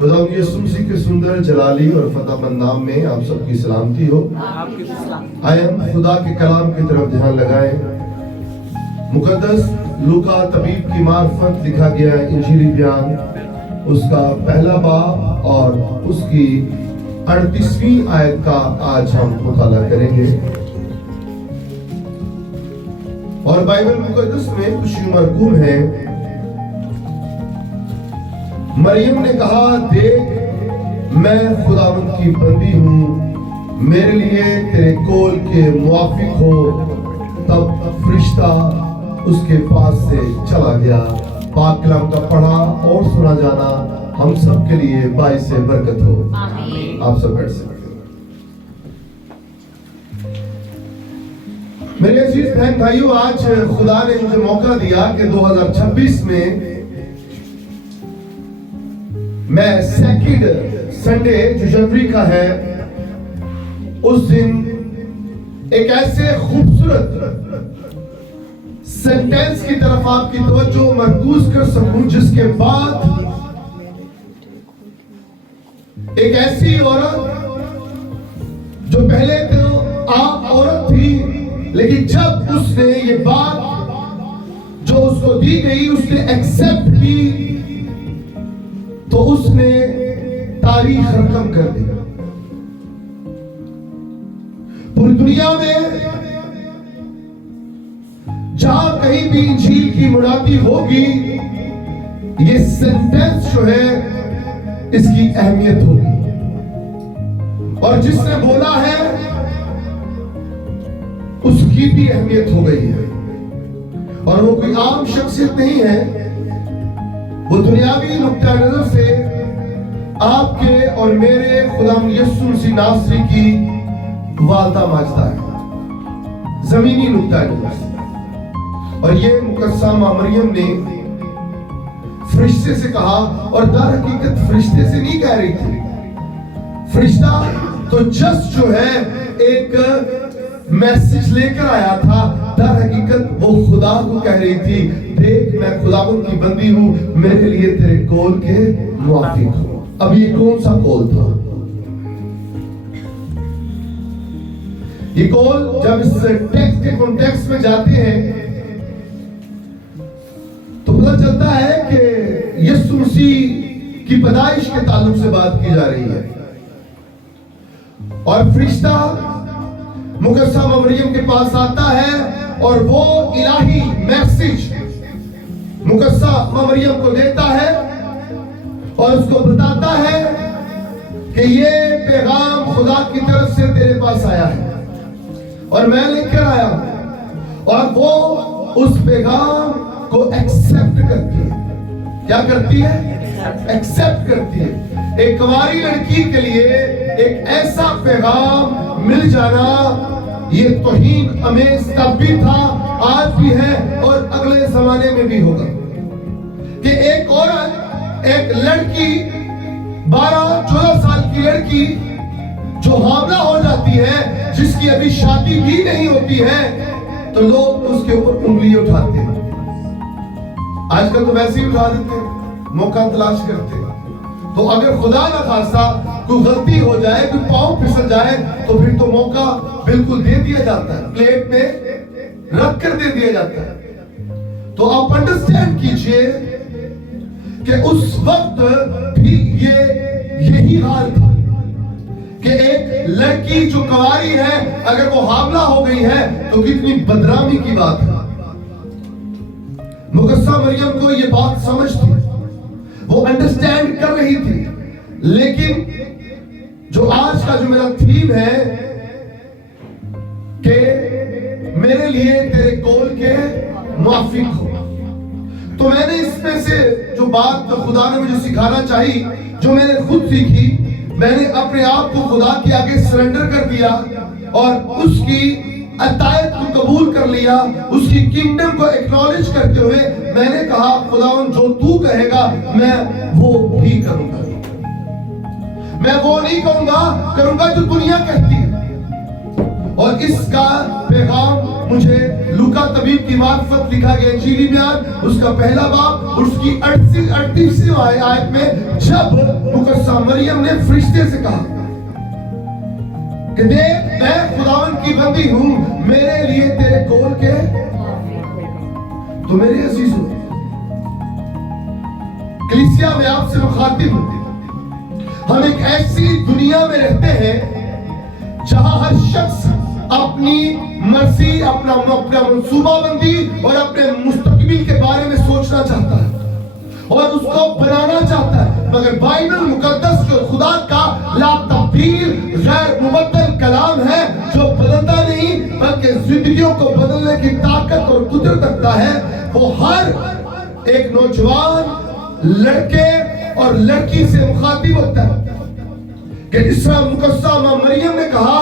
खुदावंद यीशु मसीह के सुंदर जलाली और फतेहमंद नाम में आप सबकी सलामती हो। आए हम खुदा के कलाम की तरफ ध्यान लगाएं। मुकद्दस लूका तबीब की मार्फत लिखा गया इंजीली बयान, उसका पहला बाब और उसकी 38वीं आयत का आज हम मुताला करेंगे। और बाइबल मुकद्दस में कुछ मरकूम है। मरियम ने कहा, देख मैं खुदावंद की बंदी हूँ, मेरे लिए तेरे कौल के मुआफिक हो। तब फरिश्ता उसके पास से चला गया। पाक कलाम का पढ़ा और सुना जाना हम सब के लिए बाइस बरकत हो। आमीन। आप सब बैठ सकते हैं। मेरे अजीज बहन भाइयों, आज खुदा ने मुझे मौका दिया कि 2026 में मैं सेकंड संडे जो जनवरी का है, उस दिन एक ऐसे खूबसूरत सेंटेंस की तरफ आपकी तवज्जो मरकूज कर सकूं जिसके बाद एक ऐसी औरत जो पहले तो आप औरत थी, लेकिन जब उसने ये बात जो उसको दी गई उसने एक्सेप्ट की तो उसने तारीख रकम कर दी। पूरी दुनिया में जहां कहीं भी इंजील की मुनादी होगी, ये सेंटेंस जो है इसकी अहमियत होगी। और जिसने बोला है उसकी भी अहमियत हो गई है। और वो कोई आम शख्सियत नहीं है, वो दुनियावी नुक्ता नजर से आपके और मेरे खुदावंद यीशु मसीह नासरी की वालदा माजदा है, जमीनी नुक्ता नजर से। और ये मुकद्दसा मरियम ने फरिश्ते से कहा, और दर हकीकत फरिश्ते से नहीं कह रही थी। फरिश्ता तो जस्ट जो है एक मैसेज लेकर आया था, दर हकीकत वो खुदा को कह रही थी, देख मैं खुदावंद की बंदी हूँ, मेरे लिए तेरे कौल के मुआफिक हो। अब ये कौन सा कौल था? ये कौल जब इस टेक्स्ट के कॉन्टेक्स्ट में जाते हैं तो पता चलता है कि यीशु मसीह की पैदाइश के ताल्लुक से बात की जा रही है। और फरिश्ता मुकद्दसा मरियम के पास आता है और वो इलाही मैसेज मुकद्दसा मरियम को देता है और उसको बताता है कि ये पैगाम खुदा की तरफ से तेरे पास आया है और मैं लेकर आया हूं। और वो उस पैगाम को एक्सेप्ट करती है। क्या करती है? एक्सेप्ट करती है। एक कुंवारी लड़की के लिए एक ऐसा पैगाम मिल जाना ये तौहीन अमेज तब भी था, आज भी है और अगले जमाने में भी होगा कि एक औरत, एक लड़की, 12-14 साल की लड़की जो हामला हो जाती है, जिसकी अभी शादी भी नहीं होती है, तो लोग उसके ऊपर उंगली उठाते हैं। आजकल तो वैसे ही उठा देते हैं, मौका तलाश करते हैं। तो अगर खुदा ना खासा कोई गलती हो जाए, कोई पांव फिसल जाए, तो फिर तो मौका बिल्कुल दे दिया जाता है, प्लेट में रख कर दे दिया जाता है। तो आप अंडरस्टैंड कीजिए कि उस वक्त भी यही हाल था कि एक लड़की जो कुंवारी है, अगर वो हामला हो गई है तो कितनी बदनामी की बात है। मुकद्दसा मरियम को ये बात समझ थी, वो अंडरस्टैंड कर रही थी। लेकिन जो आज का जो मेरा थीम है कि मेरे लिए तेरे कौल के मुआफिक हो, तो मैंने इसमें से जो बात तो खुदा ने मुझे सिखाना चाहिए, जो मैंने खुद सीखी, मैंने अपने आप को खुदा के आगे सरेंडर कर दिया और उसकी अतायत को कबूल कर लिया, उसकी किंगडम को एक्नॉलेज करते हुए मैंने कहा, खुदावंद जो तू कहेगा मैं वो भी करूंगा। मैं वो नहीं करूंगा जो दुनिया कहती है। और इसका पैगाम मुझे लूका तबीब की मार्फत लिखा गया इंजीली बयान उसका पहला बाब उसकी 38वीं आयत में, जब मुकद्दसा मरियम ने फरिश्ते से कहा कि देख मैं खुदावन की बंदी हूं, मेरे लिए तेरे कौल के। तो मेरे अजीजों, कलीसिया में आपसे मुखातिब हूं। हम एक ऐसी दुनिया में रहते हैं जहां हर शख्स अपनी मर्जी, अपना मनसूबाबंदी और अपने मुस्तकबिल के बारे में सोचना चाहता है और उसको बनाना चाहता है, मगर बाइबल मुकद्दस जो खुदा का ला तब्दील गैर मुबद्दल कलाम है, जो बदलता नहीं बल्कि जिंदगियों को बदलने की ताकत और कुदरत रखता है, वो हर एक नौजवान लड़के और लड़की से मुखातिब होता है कि जिस तरह मुकद्दसा मरियम ने कहा,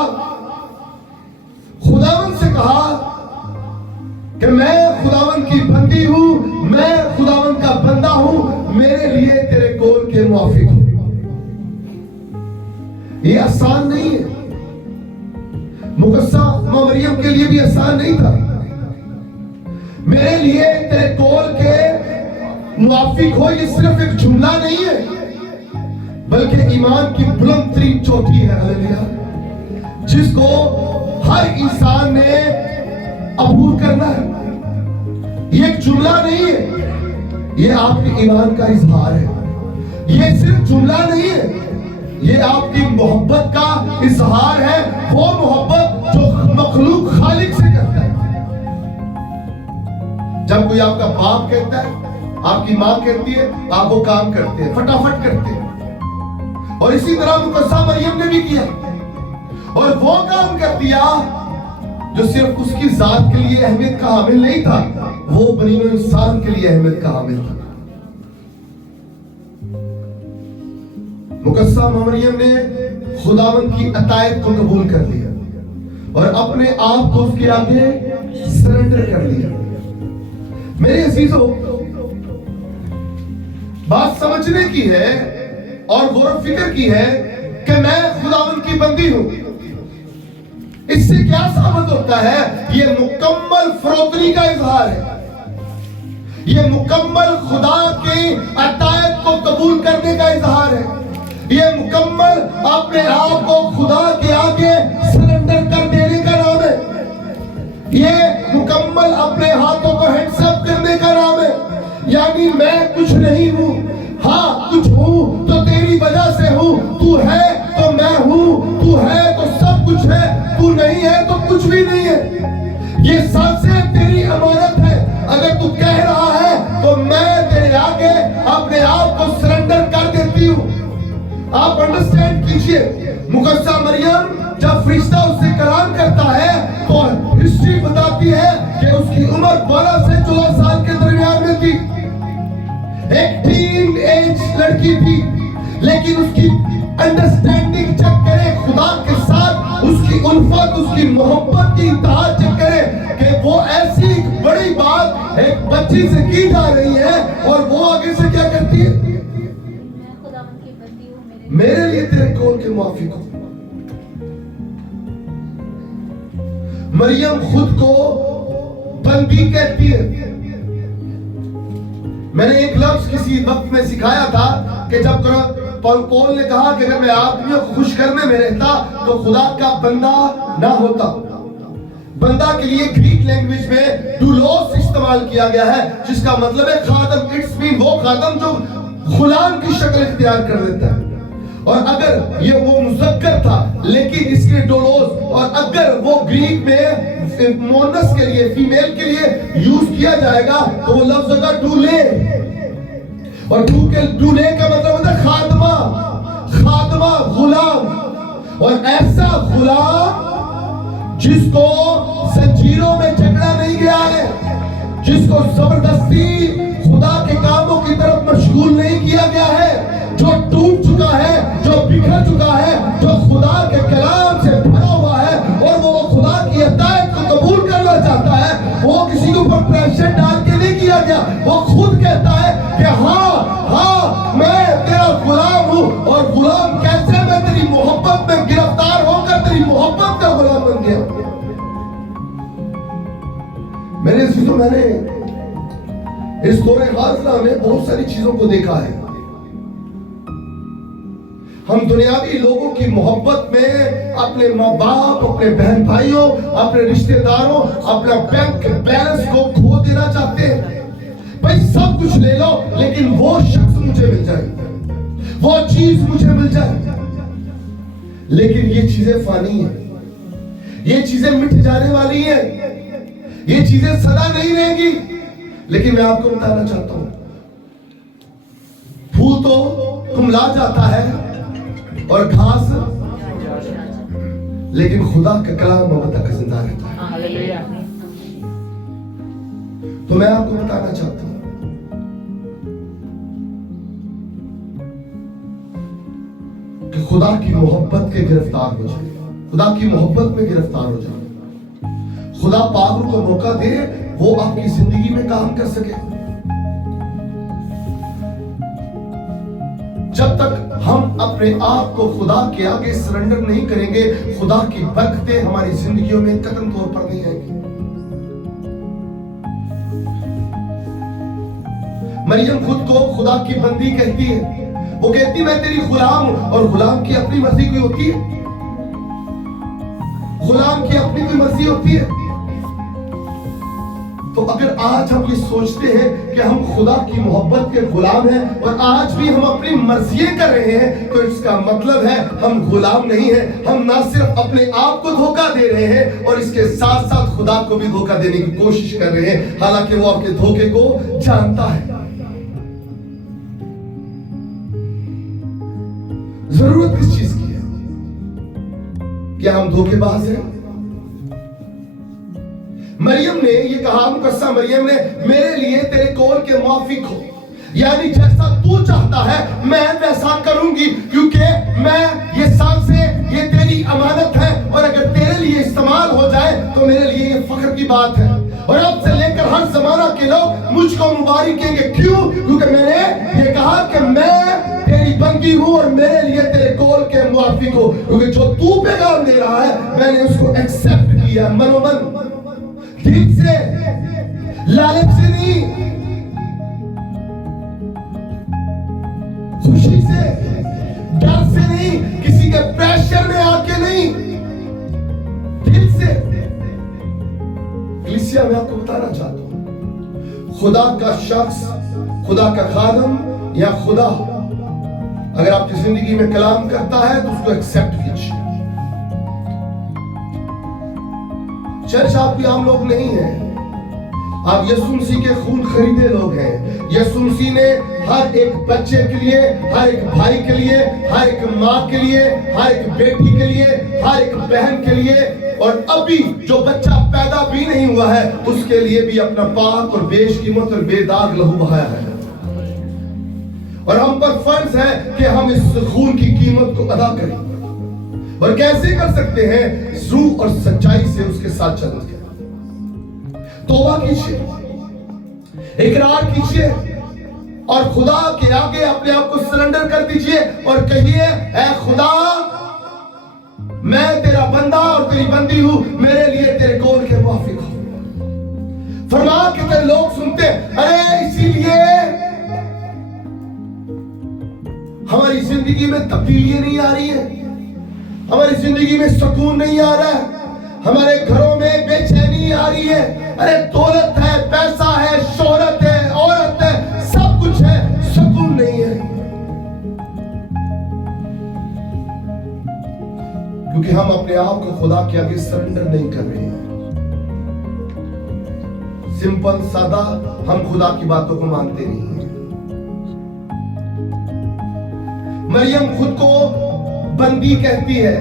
खुदावन से कहा कि मैं खुदावन की बंदी हूं, मैं खुदावन का बंदा हूं, मेरे लिए तेरे कौल के मुआफिक हो। ये आसान नहीं है, मुकद्दसा मरियम के लिए भी आसान नहीं था। मेरे लिए तेरे कौल के मुआफिक हो, ये सिर्फ एक जुमला नहीं है बल्कि ईमान की बुलंद तरीन चोटी है, हालेलुया, जिसको हर इंसान ने अबूर करना है। ये एक जुमला नहीं है, ये आपके ईमान का इजहार है। ये सिर्फ जुमला नहीं है, ये आपकी मोहब्बत का इजहार है, वो मोहब्बत जो मखलूक खालिक से करता है। जब कोई आपका बाप कहता है, आपकी मां कहती है, आप वो काम करते हैं, फटाफट करते हैं। और इसी तरह मुकद्दसा मरियम ने भी किया और वो काम कर दिया जो सिर्फ उसकी जात के लिए अहमियत का हामिल नहीं था, वो बनी हुई इंसान के लिए अहमियत का हामिल था। मुकद्दसा मरियम ने खुदावन की अतायत को कबूल कर लिया और अपने आप को उसके आगे सरेंडर कर लिया। मेरे अजीजों, बात समझने की है और गौर फिक्र की है कि मैं खुदावन की बंदी हूं। इससे क्या साबित होता है? ये मुकम्मल फरोतनी का इजहार है, ये मुकम्मल खुदा की अतायत को कबूल करने का इजहार है, ये मुकम्मल अपने आप को खुदा के आगे सरेंडर कर देने का नाम है, ये मुकम्मल अपने हाथों को हैंड्स अप करने का नाम है। यानी मैं कुछ नहीं हूं, हाँ कुछ हूं तो तेरी वजह से हूं, तू है तो मैं हूं, तू है तो सब कुछ है, तू नहीं है तो कुछ भी नहीं है। ये सांसें तेरी अमानत है, अगर तू कह रहा है तो मैं तेरे आगे अपने आप को सरेंडर कर देती हूं। आप अंडरस्टैंड कीजिए, मुकद्दसा मरियम जब फरिश्ता उससे कलाम करता है तो हिस्ट्री बताती है कि उसकी उम्र 12 से 14 साल के दरमियान में थी, एक टीन एज लड़की थी, लेकिन उसकी अंडरस्टैंडिंग चेक करें खुदा के साथ, उसकी उल्फत, उसकी मोहब्बत की इंतहा चेक करें कि वो ऐसी बड़ी बात एक बच्ची से की जा रही है और वो आगे से क्या करती है? मेरे लिए तेरे कौल के मुआफिक हो। मरियम खुद को बंदी कहती है। मैंने एक लफ्ज किसी वक्त में सिखाया था कि जब पौल ने कहा कि अगर मैं आदमियों को खुश करने में रहता तो खुदा का बंदा ना होता। बंदा के लिए ग्रीक लैंग्वेज में डूलोस इस्तेमाल किया गया है, जिसका मतलब है खादम। इट्स मीन वो खादम जो गुलाम की शक्ल इख्तियार कर लेता है। और अगर ये वो मुज़क्कर था लेकिन इसके डोलोस, और अगर वो ग्रीक में मोनस के लिए, फीमेल के लिए यूज किया जाएगा तो वो लफ्ज होगा डूले, और डूले का मतलब होता है खादमा, खादमा गुलाम। और ऐसा गुलाम जिसको जंजीरों में जकड़ा नहीं गया है, जिसको जबरदस्ती खुदा के कामों की तरफ मशगूल नहीं किया गया है, जो टूट चुका है, जो बिखर चुका है, जो खुदा के कलाम से भरा हुआ है और वो खुदा की अतायत को कबूल करना चाहता है। वो किसी के ऊपर प्रेशर डाल के नहीं किया गया, वो खुद कहता है कि हाँ मैं तेरा गुलाम हूं। और गुलाम कैसे? मैं तेरी मोहब्बत में गिरफ्तार होकर तेरी मोहब्बत का गुलाम बन गया। अजीजों, मैंने इस दौरे हाज़िरा में बहुत सारी चीजों को देखा है। हम दुनियावी लोगों की मोहब्बत में अपने माँ बाप, अपने बहन भाइयों, अपने रिश्तेदारों, अपना बैंक बैलेंस को खो देना चाहते हैं। भाई सब कुछ ले लो, लेकिन वो शख्स मुझे मिल जाए, वो चीज मुझे मिल जाए। लेकिन ये चीजें फानी है, ये चीजें मिट जाने वाली है, ये चीजें सदा नहीं रहेंगी। लेकिन मैं आपको बताना चाहता हूं, फूल तो कुमला जाता है और घास, लेकिन खुदा का कलाम अब तक जिंदा रहता है। तो मैं आपको बताना चाहता हूं कि खुदा की मोहब्बत के गिरफ्तार हो जाए, खुदा की मोहब्बत में गिरफ्तार हो जाए। खुदा पागल को मौका दे वो आपकी जिंदगी में काम कर सके। जब तक हम अपने आप को खुदा के आगे सरेंडर नहीं करेंगे, खुदा की बरकतें हमारी जिंदगियों में कतई तौर पर नहीं आएंगी। मरियम खुद को खुदा की बंदी कहती है। वो कहती मैं तेरी गुलाम हूं, और गुलाम की अपनी मर्जी कोई होती है? गुलाम की अपनी कोई मर्जी होती है? तो अगर आज हम ये सोचते हैं कि हम खुदा की मोहब्बत के गुलाम हैं और आज भी हम अपनी मर्जियां कर रहे हैं, तो इसका मतलब है हम गुलाम नहीं हैं। हम ना सिर्फ अपने आप को धोखा दे रहे हैं और इसके साथ साथ खुदा को भी धोखा देने की कोशिश कर रहे हैं, हालांकि वो आपके धोखे को जानता है। जरूरत किस चीज की है? क्या हम धोखेबाज हैं? मरियम ने ये कहा, मुकस्सा मरियम ने, मेरे लिए तेरे कौल के मुआफिक हो, यानी जैसा तू चाहता है मैं वैसा करूंगी, क्योंकि मैं ये सांसें ये तेरी अमानत है, और अगर तेरे लिए इस्तेमाल हो जाए तो मेरे लिए ये फख्र की बात है। और अब से लेकर हर जमाना के लोग मुझको मुबारक कहेंगे। क्यों? क्योंकि मैंने ये कहा कि मैं तेरी बंदी हूं और मेरे लिए तेरे कौल के मुआफिक हो, क्योंकि जो तू पैगाम दे रहा है मैंने उसको एक्सेप्ट किया, मनोमन, दिल से, लालच से नहीं, खुशी से, डर से नहीं, किसी के प्रेशर में आके नहीं, दिल से। कलीसिया में आपको बताना चाहता हूं, खुदा का शख्स, खुदा का खादम या खुदा अगर आपकी जिंदगी में कलाम करता है तो उसको एक्सेप्ट कीजिए। चर्च आपके आम लोग नहीं हैं, आप यीशु मसीह के खून खरीदे लोग हैं। यीशु मसीह ने हर एक बच्चे के लिए, हर एक भाई के लिए, हर एक माँ के लिए, हर एक बेटी के लिए, हर एक बहन के लिए, और अभी जो बच्चा पैदा भी नहीं हुआ है उसके लिए भी अपना पाक और बेशकीमत और बेदाग लहू बहाया है। और हम पर फर्ज है कि हम इस खून की कीमत को अदा करें। और कैसे कर सकते हैं? रूह और सच्चाई से उसके साथ चल के तौबा कीजिए, इकरार कीजिए और खुदा के आगे अपने आप को सरेंडर कर दीजिए और कहिए, ऐ खुदा, मैं तेरा बंदा और तेरी बंदी हूं, मेरे लिए तेरे कौल के मुआफिक हो। फरमा के तेरे लोग सुनते, अरे इसीलिए हमारी जिंदगी में तब्दीली नहीं आ रही है, हमारी जिंदगी में सुकून नहीं आ रहा है, हमारे घरों में बेचैनी आ रही है। अरे दौलत है, पैसा है, शोहरत है, औरत है, सब कुछ है, सुकून नहीं है, क्योंकि हम अपने आप को खुदा के आगे सरेंडर नहीं कर रहे हैं। सिंपल सादा हम खुदा की बातों को मानते नहीं हैं। मरियम खुद को बंदी कहती है,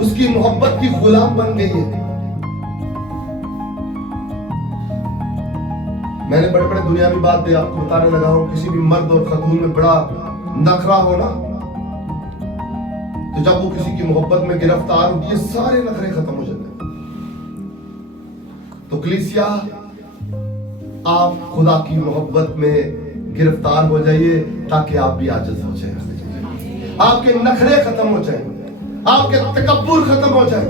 उसकी मोहब्बत की गुलाम बन गई है। मैंने बड़े बड़े दुनियावी बातें आपको बताने लगा हूं। किसी भी मर्द और खतून में बड़ा नखरा होना, तो जब वो किसी की मोहब्बत में गिरफ्तार होती है सारे नखरे खत्म हो जाते हैं। तो कलीसिया, आप खुदा की मोहब्बत में गिरफ्तार हो जाइए ताकि आप भी आजिज़ हो जाए, आपके नखरे खत्म हो जाए, आपके तकब्बुर खत्म हो जाए।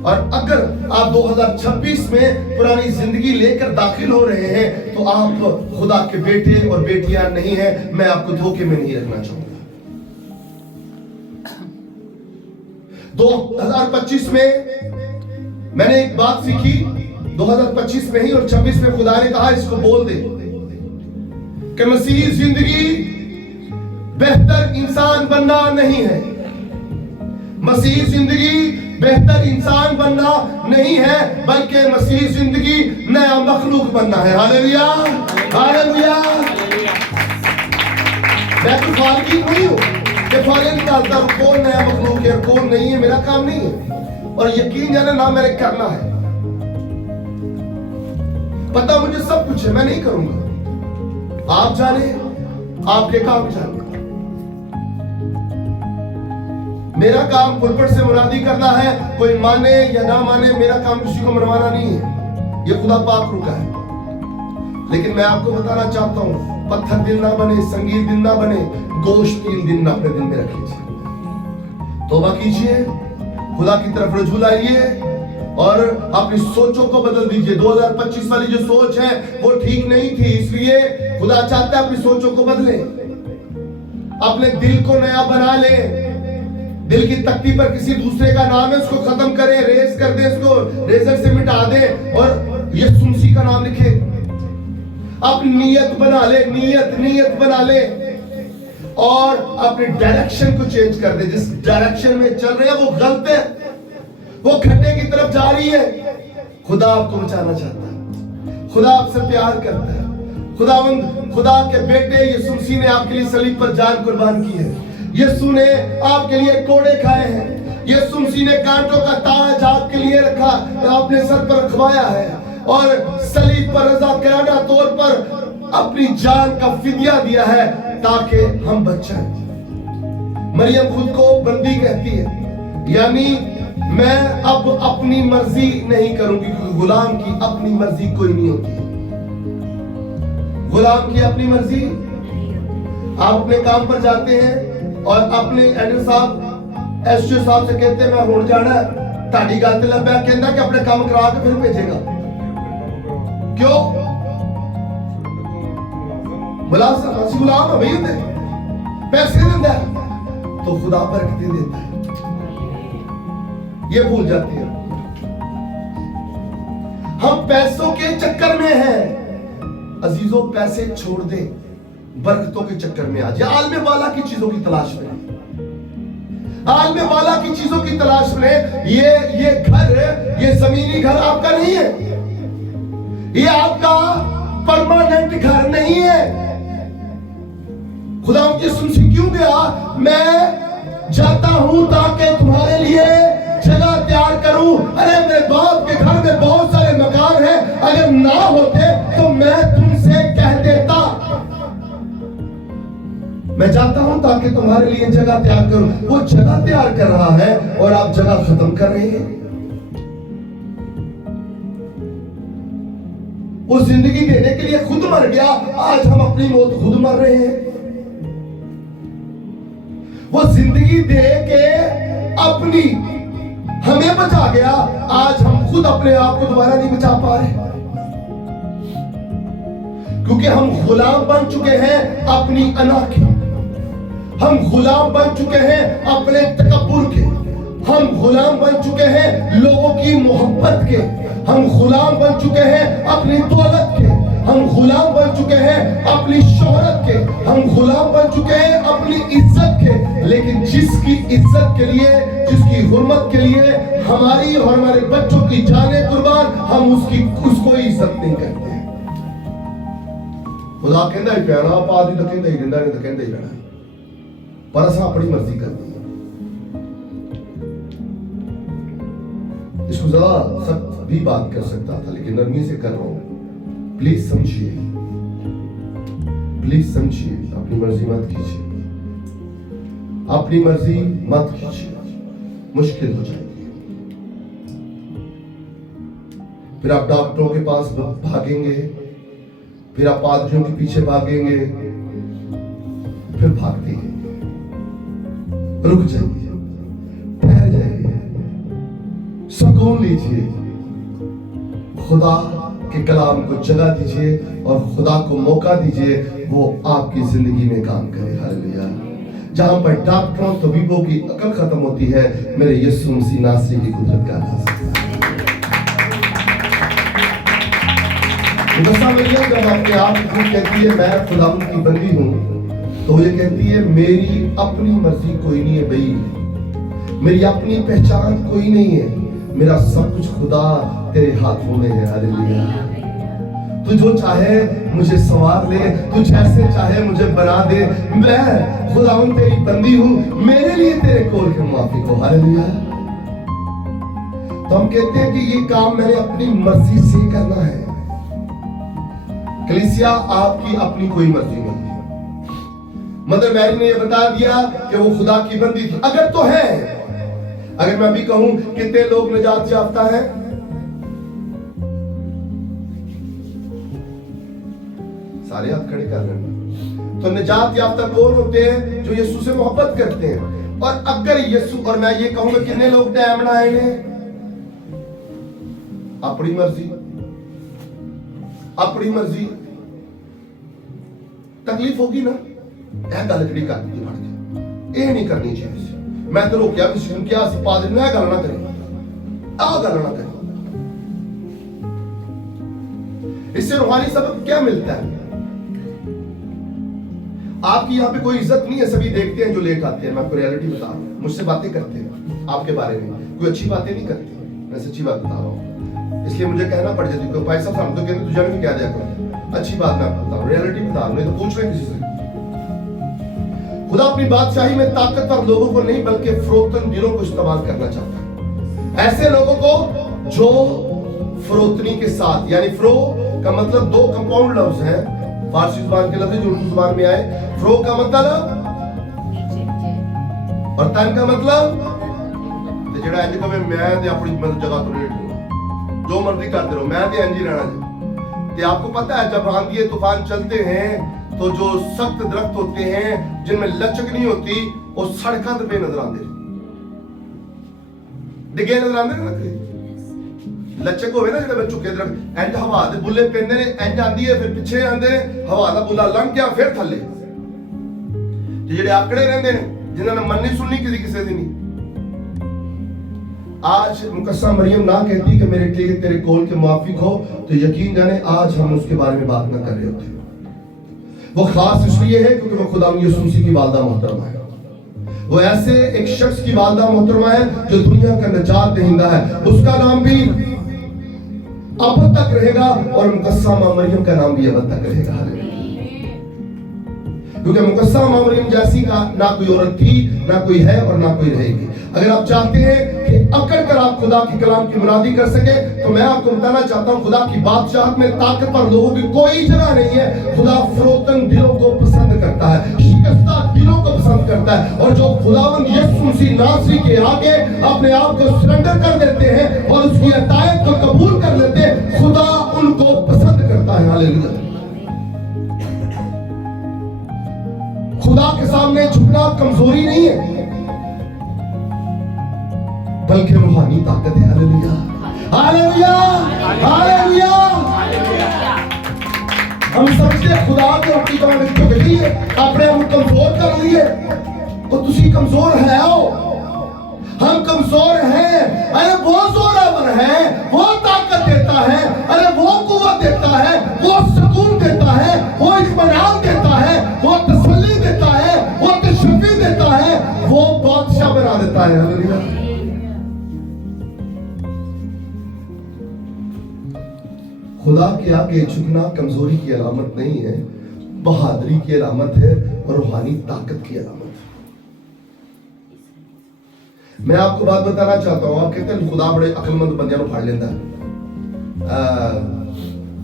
और अगर आप 2026 में पुरानी जिंदगी लेकर दाखिल हो रहे हैं तो आप खुदा के बेटे और बेटियां नहीं हैं। मैं आपको धोखे में नहीं रखना चाहूंगा। 2025 में मैंने एक बात सीखी, 2025 में ही और 26 में खुदा ने कहा इसको बोल दे कि मसीही जिंदगी बेहतर इंसान बनना नहीं है। मसीही जिंदगी बेहतर इंसान बनना नहीं है, बल्कि मसीही जिंदगी नया मखलूक बनना है। Hallelujah, hallelujah. मैं तो फालगी नहीं हूं कि फौरन निकालता हूं कौन नया मखलूक है कौन नहीं है, मेरा काम नहीं है। और यकीन जाने ना मेरे करना है, पता मुझे सब कुछ है, मैं नहीं करूंगा। आप जाने, आपके काम जाने। मेरा काम पुलपट से मुरादी करना है, कोई माने या ना माने, मेरा काम किसी को मनवाना नहीं है। ये खुदा पाक रुका है। लेकिन मैं आपको बताना चाहता हूं, पत्थर दिल ना बने, संगीत दिल ना बने, गोश्त 3 दिन ना अपने दिल में रख लीजिए। तौबा कीजिए, खुदा की तरफ रुजू लाइए और अपनी सोचों को बदल दीजिए। 2025 वाली जो सोच है वो ठीक नहीं थी, इसलिए खुदा चाहता है अपनी सोचों को बदले, अपने दिल को नया बना ले। दिल की तख्ती पर किसी दूसरे का नाम है, उसको खत्म करे, रेज कर दे, उसको रेजर से मिटा दे और यीशु मसीह का नाम लिखे। अपनी नीयत बना ले, नीयत बना ले और अपने डायरेक्शन को चेंज कर दे। जिस डायरेक्शन में चल रहे हैं वो गलत है, वो खड्डे की तरफ जा रही है। खुदा आपको बचाना चाहता है, खुदा आपसे प्यार करता है। खुदा के बेटे यीशु मसीह ने आपके लिए सलीब पर जान कुर्बान की है। यीशु ने आपके लिए कोड़े खाए हैं। यीशु मसीह ने कांटों का ताज आपके लिए रखा, अपने सर पर रखवाया है और सलीब पर रज़ाकाराना तौर पर अपनी जान का फिदिया दिया है ताकि हम बच जाएं। मरियम खुद को बंदी कहती है, यानी मैं अब अपनी मर्जी नहीं करूंगी, क्योंकि गुलाम की अपनी मर्जी कोई नहीं होती। गुलाम की अपनी मर्जी, आप अपने काम पर जाते हैं और अपने एडमिन साहब एसओ साहब से कहते हैं मैं होड़ जाना है, ताड़ी गल ते लब्या कहंदा कि अपने काम करा के फिर भेजेगा। क्यों? मुलाजिम असली गुलाम है, भैया पैसे देता है तो खुदा बरकत देता है, ये भूल जाती है। हम पैसों के चक्कर में हैं। अजीजों, पैसे छोड़ दे, बरकतों के चक्कर में आ जाए। आलमे वाला की चीजों की तलाश में, आलमे वाला की चीजों की तलाश में। ये घर, ये जमीनी घर आपका नहीं है, ये आपका परमानेंट घर नहीं है। खुदा उनकी सुनसी क्यों गया? मैं जाता हूं ताकि तुम्हारे लिए जगह तैयार करूं। अरे मेरे बाप के घर में बहुत सारे मकान हैं, अगर ना होते तो मैं तुमसे कह देता। मैं चाहता हूं ताकि तुम्हारे लिए जगह तैयार करूं। वो जगह तैयार कर रहा है और आप जगह खत्म कर रहे हैं। वो जिंदगी देने के लिए खुद मर गया, आज हम अपनी मौत खुद मर रहे हैं। वो जिंदगी दे के अपनी हमें बचा गया, आज हम खुद अपने आप को दोबारा नहीं बचा पा रहे, क्योंकि हम गुलाम बन चुके हैं अपनी अना के, हम गुलाम बन चुके हैं अपने तकब्बुर के, हम गुलाम बन चुके हैं लोगों की मोहब्बत के, हम गुलाम बन चुके हैं अपनी दौलत के, हम गुलाम बन चुके हैं अपनी शोहरत के, हम गुलाम बन चुके हैं अपनी इज्जत के। लेकिन जिसकी इज्जत के लिए, जिसकी हुर्मत के लिए हमारी और हमारे बच्चों की जाने कुर्बान, हम उसको इज्जत नहीं करते। खुदा कहता है प्यारा आप आदि तो कहता ही रहना, नहीं तो कहता ही रहना, पर असा अपनी मर्जी करती है। इसको जरा सख्त भी बात कर सकता था, लेकिन नरमी से कर रहा हूं। प्लीज समझिए, प्लीज समझिए, अपनी मर्जी मत कीजिए, अपनी मर्जी मत कीजिए, मुश्किल हो जाएगी। फिर आप डॉक्टरों के पास भागेंगे, फिर आप पादरियों के पीछे भागेंगे, फिर भागते हैं। रुक जाइए, ठहर जाइए, सुकून लीजिए, खुदा के कलाम को जगह दीजिए और खुदा को मौका दीजिए वो आपकी जिंदगी में काम करे। हालेलुया। जहां पर डॉक्टरों तबीबों की अकल खत्म होती है, मेरे यीशु मसीह नासरी की कुदरत का राज। मरियम जब अपने आप को कहती है मैं खुदावंद की बंदी हूं, तो ये कहती है मेरी अपनी मर्जी कोई नहीं है भाई, मेरी अपनी पहचान कोई नहीं है, मेरा सब कुछ खुदा तेरे हाथों में है। हालेलुया। तू जो चाहे मुझे संवार ले, तू जैसे चाहे मुझे बना दे, मैं खुदावंद तेरी बंदी हूं, मेरे लिए तेरे कौल के मुआफिक हो। हालेलुया। तो हम कहते हैं कि ये काम मैंने अपनी मर्जी से करना है। कलीसिया आपकी अपनी कोई मर्जी नहीं है। मदर मैरी ने यह बता दिया कि वो खुदा की बंदी थी। अगर तो है, अगर मैं अभी कहूं कितने लोग निजात याफ्ता है, सारे हाथ खड़े कर रहे हैं। तो निजात याफ्ता कौन होते हैं? जो यीशु से मोहब्बत करते हैं। और अगर यीशु, और मैं ये कहूंगा कितने लोग टाइम बनाए ने अपनी मर्जी, अपनी मर्जी, तकलीफ होगी ना, यह गल कड़ी कर दी फड़ के, ये नहीं करनी चाहिए। मैं तो रोकिया भी सुन क्या पादरी ने गल ना करें, आ गल ना करें। इससे रूहानी सबक क्या मिलता है? आपकी यहाँ पे कोई इज्जत नहीं है। सभी देखते हैं जो लेट आते हैं, मैं आपको रियलिटी बता रहा हूँ, मुझसे बातें करते हैं आपके बारे में, कोई अच्छी बातें नहीं करते, मैं सच्ची बात बता रहा हूँ। इसलिए मुझे कहना पड़ जाती है, भाई साहब हम तो कहते तुझे भी कह दिया करो, अच्छी बात मैं बता रहा हूँ, रियलिटी बता रहा हूँ, नहीं तो पूछ रहे किसी से। खुदा अपनी बादशाही में ताकतवर लोगों को नहीं बल्कि फरोतन दिलों को इस्तेमाल करना चाहता है। ऐसे लोगों को जो फरोतनी के साथ, यानी फ्रो का मतलब दो कंपाउंड लफ्ज है, फारसी जुबान के लफ्ज जो उर्दू जुबान में आए। फ्रो का मतलब और तन का मतलब ते जेड़ा इंज कहे मैं ते अपनी जगह तो लेट हूं, जो मर्जी करते रहो, मैं ते इंज ही रहना है। ते आपको पता है जब आंधी तूफान चलते हैं तो जो सख्त दरख्त होते हैं जिनमें लचक नहीं होती, वो सड़कों पे नजर आते, डिगे नजर आते ना। लचक होवे ना जेड़ा झुके दरख्त, इंज हवा दे बुल्ले पेंदे ने, इंज आंदी है फिर पिछे आंदे ने, हवा दा बुल्ला लंघ गया फिर थल्ले। ते जेड़े आकड़े रहंदे ने, जिन्हां ने मन्नी सुननी किसी दी नहीं। आज मुकस्सा मरियम ना कहती कि मेरे लिए तेरे कौल के मुआफिक हो, तो यकीन जाने आज हम उसके बारे में बात ना कर रहे होते। वो खास इसलिए है क्योंकि वो खुदा यीशु मसीह की वालदा मोहतरमा है। वो ऐसे एक शख्स की वालदा मोहतरमा है जो दुनिया का निजात दहिंदा है। उसका नाम भी अब तक रहेगा और मुकस्सा मरियम का नाम भी अब तक रहेगा। क्योंकि मुकस्सा मरियम जैसी का ना कोई औरत थी, ना कोई है और ना कोई रहेगी। अगर आप चाहते हैं कि अकड़ कर आप खुदा की कलाम की मुनादी कर सके, तो मैं आपको बताना चाहता हूं खुदा की बादशाहत में ताकतवर लोगों की कोई जगह नहीं है। खुदा फरोतन दिलों को पसंद करता है, शिकस्ता दिलों को पसंद करता है। और जो खुदावंद यीशु मसीह नासरी के आगे अपने आप को सरेंडर कर देते हैं और उसकी अतायत को कबूल कर लेते हैं, खुदा उनको पसंद करता है। हालेलुया। खुदा के सामने झुकना कमजोरी नहीं है बल्कि रूहानी ताकत है। Hallelujah, hallelujah, hallelujah. हम समझते खुदा के अपनी बात में झुक लिए, अपने आप को कमजोर कर लिए, तो तुसी कमजोर है हो, हम कमजोर हैं। अरे वो जोरावर है, वो ताकत देता है, अरे वो कुव्वत देता है, वो सुकून देता है, वो इत्मीनान देता है, वो तसल्ली देता है, वो तशफ़ी देता है, वो बादशाह बना देता है। हालेलुया। खुदा के आगे झुकना कमजोरी की अलामत नहीं है, बहादुरी की अलामत है और रूहानी ताकत की अलामत है। मैं आपको बात बताना चाहता हूं, आप कहते हैं खुदा बड़े अक्लमंद बंदियां को फाड़ लेता है।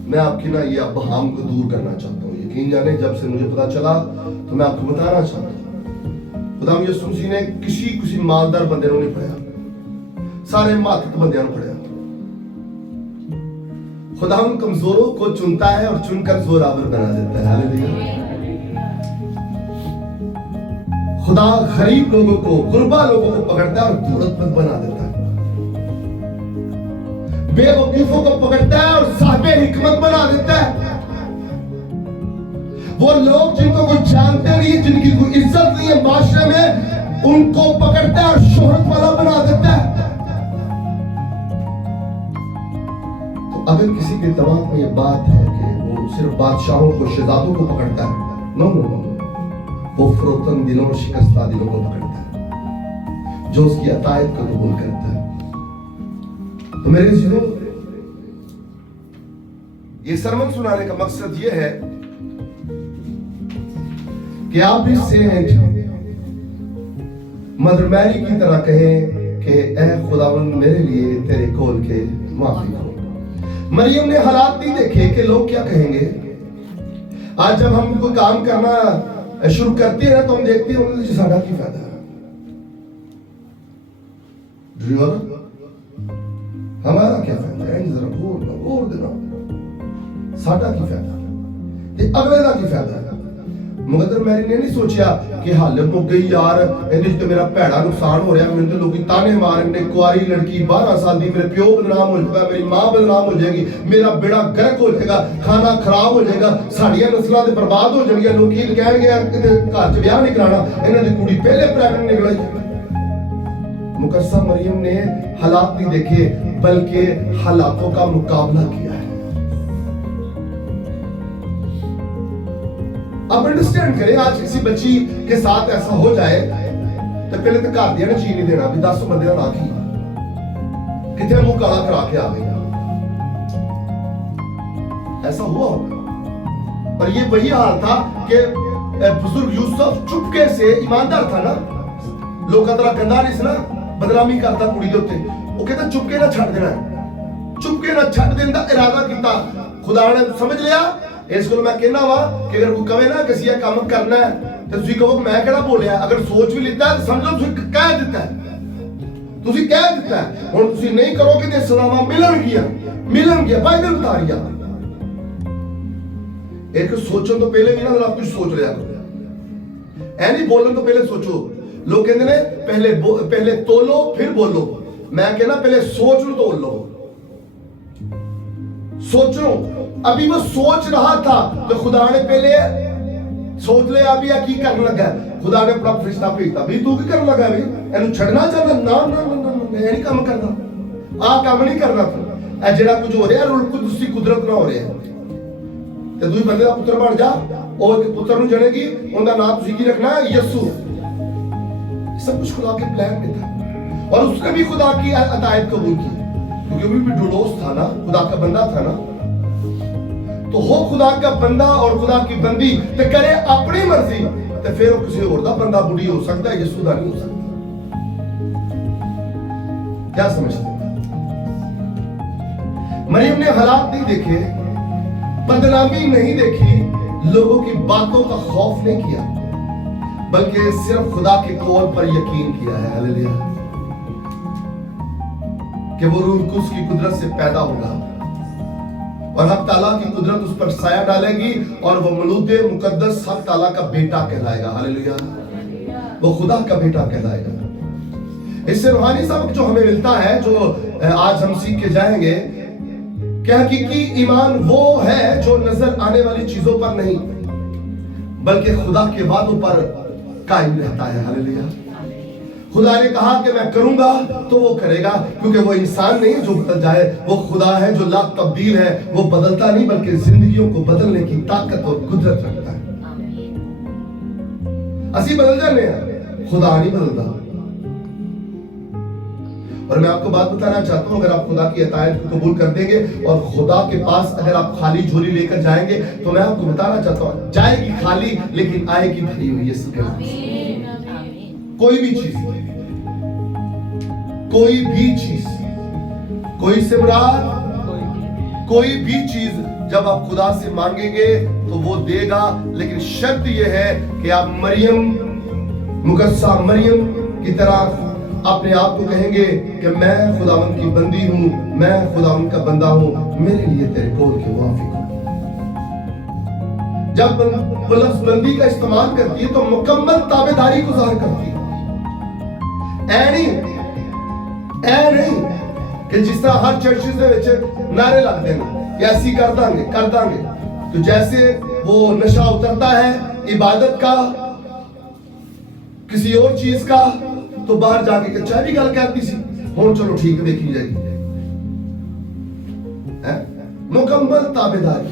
मैं आपकी ना ये बहाम को दूर करना चाहता हूँ। यकीन जाने जब से मुझे पता चला तो मैं आपको बताना चाहता हूँ, खुदा यीशु मसीह ने किसी मालदार बंदे को नहीं पढ़ाया, सारे मातहत बंदियां को पढ़ाया। खुदा उन कमजोरों को चुनता है और चुनकर जोरावर बना देता है। हालेलुया। खुदा गरीब लोगों को, गुरबा लोगों को पकड़ता है और दौलतमंद बना देता है। बेवकूफों को पकड़ता है और साहिबे हिकमत बना देता है। वो लोग जिनको कोई जानते नहीं, जिनकी कोई इज्जत नहीं है माशरे में, उनको पकड़ता है और शोहरत वाला बना देता है। तो अगर किसी के दिमाग में ये बात है कि वो सिर्फ बादशाहों को, शहजादों को पकड़ता है, नो नो नो, वो फरोतन दिलों और शिकस्ता दिलों को पकड़ता है, जो उसकी अतायत को कबूल करता है। तो मेरे जिलों, ये सरमन सुनाने का मकसद ये है कि आप भी सेंट मदर मैरी की तरह कहें कि ऐ खुदावंद मेरे लिए तेरे कोल के माफी हो। मरियम ने हालात नहीं देखे कि लोग क्या कहेंगे। आज जब हम कोई काम करना शुरू करते हैं तो हम देखते हैं उन्हें साडा की फायदा है, हमारा क्या फायदा है, जरा बोल देना साडा की फायदा ते अगले दा की फायदा है। मगर मैरी ने नहीं सोचा कि हाल मुक गई यार, तो मेरा भैड़ा नुकसान हो रहा, मैंने तो लोग ताने मारने, कुआरी लड़की 12 साल की, मेरे प्यो बदनाम हो जाएगा, मेरी मां बदनाम हो जाएगी, मेरा बेड़ा गर्क हो जाएगा, खाना खराब हो जाएगा, साड़ियां नस्लां ते बर्बाद हो जाएंगे, लोग कहेंगे घर च ब्याह नहीं कराना, इन्हां दी कुड़ी पहले प्रेगनेंट निकली। मुकस्सा मरियम ने हालात नहीं देखे बल्कि हालातों का मुकाबला किया है। अब अंडरस्टैंड करें, आज किसी बच्ची के साथ ऐसा हो जाए तो पहले तो घर दिया ने चीज नहीं देना, भी 10 बंदे ना की कितने मुंह काला करा के आ गई। ऐसा हुआ होगा। पर ये वही हाल था कि बुजुर्ग यूसुफ चुपके से, ईमानदार था ना, लोग तरह गंदा नहीं ना बदनामी करता कुड़ी के उत्ते, वो कहता चुपके ना छड़ देना, चुपके ना छड़ देने का इरादा किया। खुदा ने समझ लिया। इस को मैं कहना वा कि अगर कोई कहे ना किसी का काम करना है तो तुसी कहो मैं कहड़ा बोलिया, अगर सोच भी लेता है तो समझो तुसी कह देता है, तुसी कह देता है। हुण तुसी नहीं करोगे तो सलामा मिलणगियां बाइबल बता रही है। एक सोचने तो पहले भी ना जरा कुछ सोच लिया करो, ऐ नहीं बोलने तो पहले सोचो। लोग कहते ने पहले तोलो फिर बोलो, मैं कहना पहले सोच लो तोल लो। सोचो, अभी वो सोच रहा था तो खुदा ने पहले सोच लिया अभी की करने लगा। खुदा ने अपना फरिश्ता भेजता, भी तू की करने लगा, भी एनु छड़ना चाहता, ना ना ना ना मैं नहीं काम करना, आ काम नहीं करना था। ए जेड़ा कुछ हो रहा है उल्कु दूसरी कुदरत ना हो रहा है ते तू बंदे दा पुत्र बन जा। और एक पुत्र नु जनेगी, उनका नाम तुसी की रखना है यीशु। सब कुछ खुदा के प्लान में था और उसने भी खुदा की अतायत कबूल की, क्योंकि वो भी डोलोस था ना, खुदा का बंदा था ना। तो हो खुदा का बंदा और खुदा की बंदी ते करे अपनी मर्जी, ते फिर वो किसी और दा बंदा बुढ़ी हो सकता है, यीशु दा नहीं हो सकता। क्या समझते हैं? मरियम ने हालात नहीं देखे, बदनामी नहीं देखी, लोगों की बातों का खौफ नहीं किया, बल्कि सिर्फ खुदा के कौल पर यकीन किया है। हालेलुया, कि वो रूह कुद्स की कुदरत से पैदा होगा और हक ताला की कुदरत उस पर साया डालेगी और वो मलूदे मुकद्दस हक ताला का बेटा कहलाएगा। हालेलुया, वो खुदा का बेटा कहलाएगा। इससे रूहानी सबक जो हमें मिलता है, जो आज हम सीख के जाएंगे, कि हकीकी ईमान वो है जो नजर आने वाली चीजों पर नहीं बल्कि खुदा के वादों पर कायम रहता है। हालेलुया, खुदा ने कहा कि मैं करूंगा तो वो करेगा, क्योंकि वो इंसान नहीं जो बदल जाए, वो खुदा है जो ला तब्दील है, वो बदलता नहीं बल्कि जिंदगियों को बदलने की ताकत और कुदरत रखता है। असी बदल जाने हैं, खुदा नहीं बदलता। और मैं आपको बात बताना चाहता हूं, अगर आप खुदा की अतायत को कबूल कर देंगे और खुदा के पास अगर आप खाली झोली लेकर जाएंगे, तो मैं आपको बताना चाहता हूं, जाएगी खाली लेकिन आएगी भरी हुई। यीशु के नाम से कोई भी चीज, कोई सिमरात, कोई भी चीज जब आप खुदा से मांगेंगे तो वो देगा, लेकिन शर्त यह है कि आप मुकद्दसा मरियम की तरह अपने आप को कहेंगे कि मैं खुदावंद की बंदी हूं, मैं खुदावंद का बंदा हूं, मेरे लिए तेरे कौल के मुआफिक हो। जब वो लफ्ज बंदी का इस्तेमाल करती है तो मुकम्मल ताबेदारी को जाहिर करती है। ऐ नहीं कि जिस तरह हर चर्चिस ਦੇ ਵਿੱਚ नारे लगते हैं कि ऐसी कर दांगे, तो जैसे वो नशा उतरता है इबादत का, किसी और चीज का, तो बाहर जाके कि चाहे भी गल कहती सी हुण चलो ठीक देखी जाएगी। मुकम्मल ताबेदारी।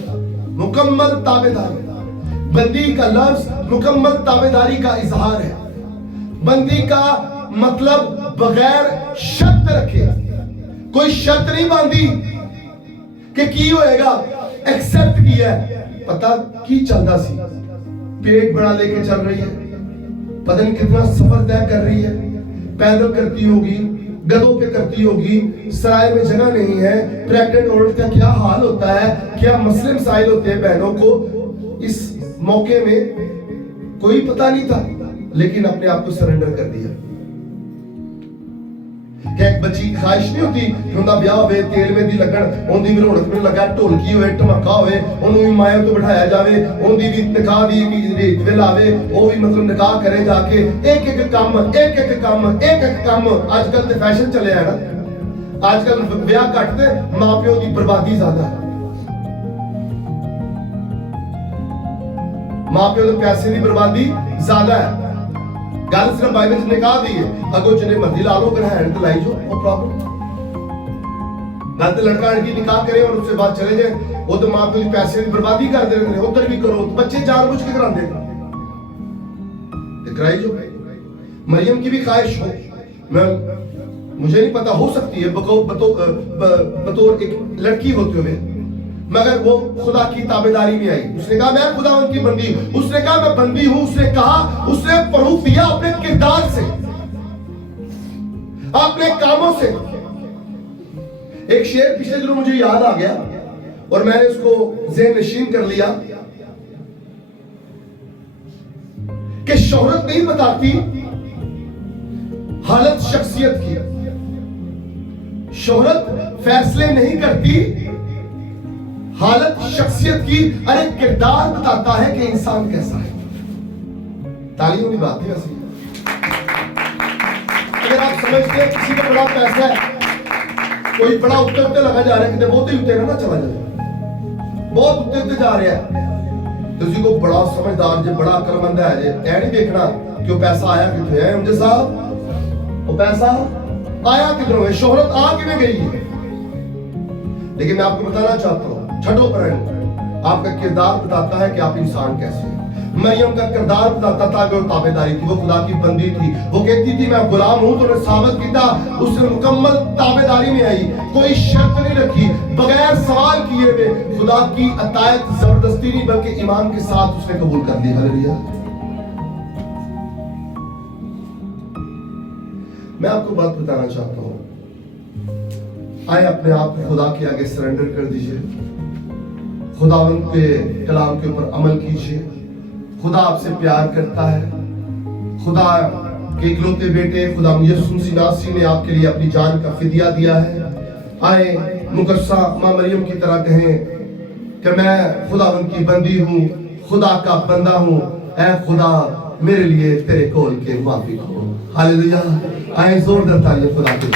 बंदी का लफ्ज मुकम्मल ताबेदारी का इजहार है। बंदी का मतलब बगैर शर्त रखे, कोई शर्त नहीं बांधी कि की होएगा, एक्सेप्ट किया है। पता की चलता सी, पेट बड़ा लेके चल रही है, पता नहीं कितना सफर तय कर रही है, पैदल करती होगी, गधों पे करती होगी, सराय में जगह नहीं है, प्रेग्नेंट औरत का क्या हाल होता है, क्या मसले मसाइल होते हैं बहनों को। इस मौके में कोई पता नहीं था, लेकिन अपने आप को सरेंडर कर दिया। क्या एक बच्ची की ख्वाहिश नहीं होती कि उनका ब्याह होवे, तेल में दी लगन, उनकी भी रौनक में लगा, ढोलकी होवे, धमाका होवे, उन्होंने भी माया तो बिठाया जावे, उनकी भी निकाह दी रीत वे लावे, वो भी मतलब निकाह करे जाके। एक एक काम आजकल ते फैशन चले है ना। आजकल ब्याह घटते, मां प्यो की बर्बादी ज्यादा है, मां प्यो के पैसे की बर्बादी ज्यादा है। गल सिर्फ बाइबल च निकाह दी है, अगो जिन्हें मर्जी ला लो, ग्रहण तो लाई जो, वो प्रॉब्लम। गल तो लड़का लड़की निकाह करे और उससे बाद चले जाए, वो तो मां प्यो की पैसे की बर्बादी करते रहते हैं। उधर भी करो तो बच्चे जानबूझ के कराते, कराई जो। मरियम की भी ख्वाहिश हो, मुझे नहीं पता, हो सकती है बतौर एक लड़की होते हुए, मगर वो खुदा की ताबेदारी में आई। उसने कहा मैं खुदा की बंदी, उसने कहा मैं बंदी हूं, उसने प्रूफ दिया अपने किरदार से, अपने कामों से। एक शेर पिछले दिनों मुझे याद आ गया और मैंने उसको ज़हन नशीन कर लिया कि शोहरत नहीं बताती हालत शख्सियत की, शोहरत फैसले नहीं करती हालत शख्सियत की, अरे किरदार बताता है कि इंसान कैसा है। तालियों की बात है। अगर आप समझते हैं किसी का बड़ा पैसा है, कोई बड़ा उत्ते लगा जा रहा है, बहुत ही उत्ते ना चला जाए, बहुत उत्ते जा रहा है, तो किसी को बड़ा समझदार जे, बड़ा अकलमंद है जे, ऐ नहीं देखना कि वो पैसा आया कितने है। उनके साहब वो पैसा आया किधरों है, शोहरत आ किमें गई है। लेकिन मैं आपको बताना चाहता हूं, छठो पर आपका किरदार बताता है कि आप इंसान कैसे हैं। मरियम का किरदार बताता था कि वो ताबेदारी थी, वो खुदा की बंदी थी। वो कहती थी मैं गुलाम हूं, तो उन्हें साबित किया, उसने मुकम्मल ताबेदारी में आई, कोई शर्त नहीं रखी, बगैर सवाल किए हुए खुदा की अतायत जबरदस्ती नहीं बल्कि ईमान के साथ उसने कबूल कर ली। हालेलुया। मैं आपको बात बताना चाहता हूं, आए अपने आप को खुदा के आगे सरेंडर कर दीजिए, खुदावंद के कलाम के ऊपर अमल कीजिए। खुदा आपसे प्यार करता है। खुदा के इकलौते बेटे खुदा यीशु मसीह ने आपके लिए अपनी जान का फिदिया दिया है। आए मुकद्दसा मां मरियम की तरह कहें कि मैं खुदावंद की बंदी हूँ, खुदा का बंदा हूँ, ऐ खुदा मेरे लिए तेरे कौल के मुताबिक हो। हालेलुया। आए जोरदार तालियां खुदा के लिए।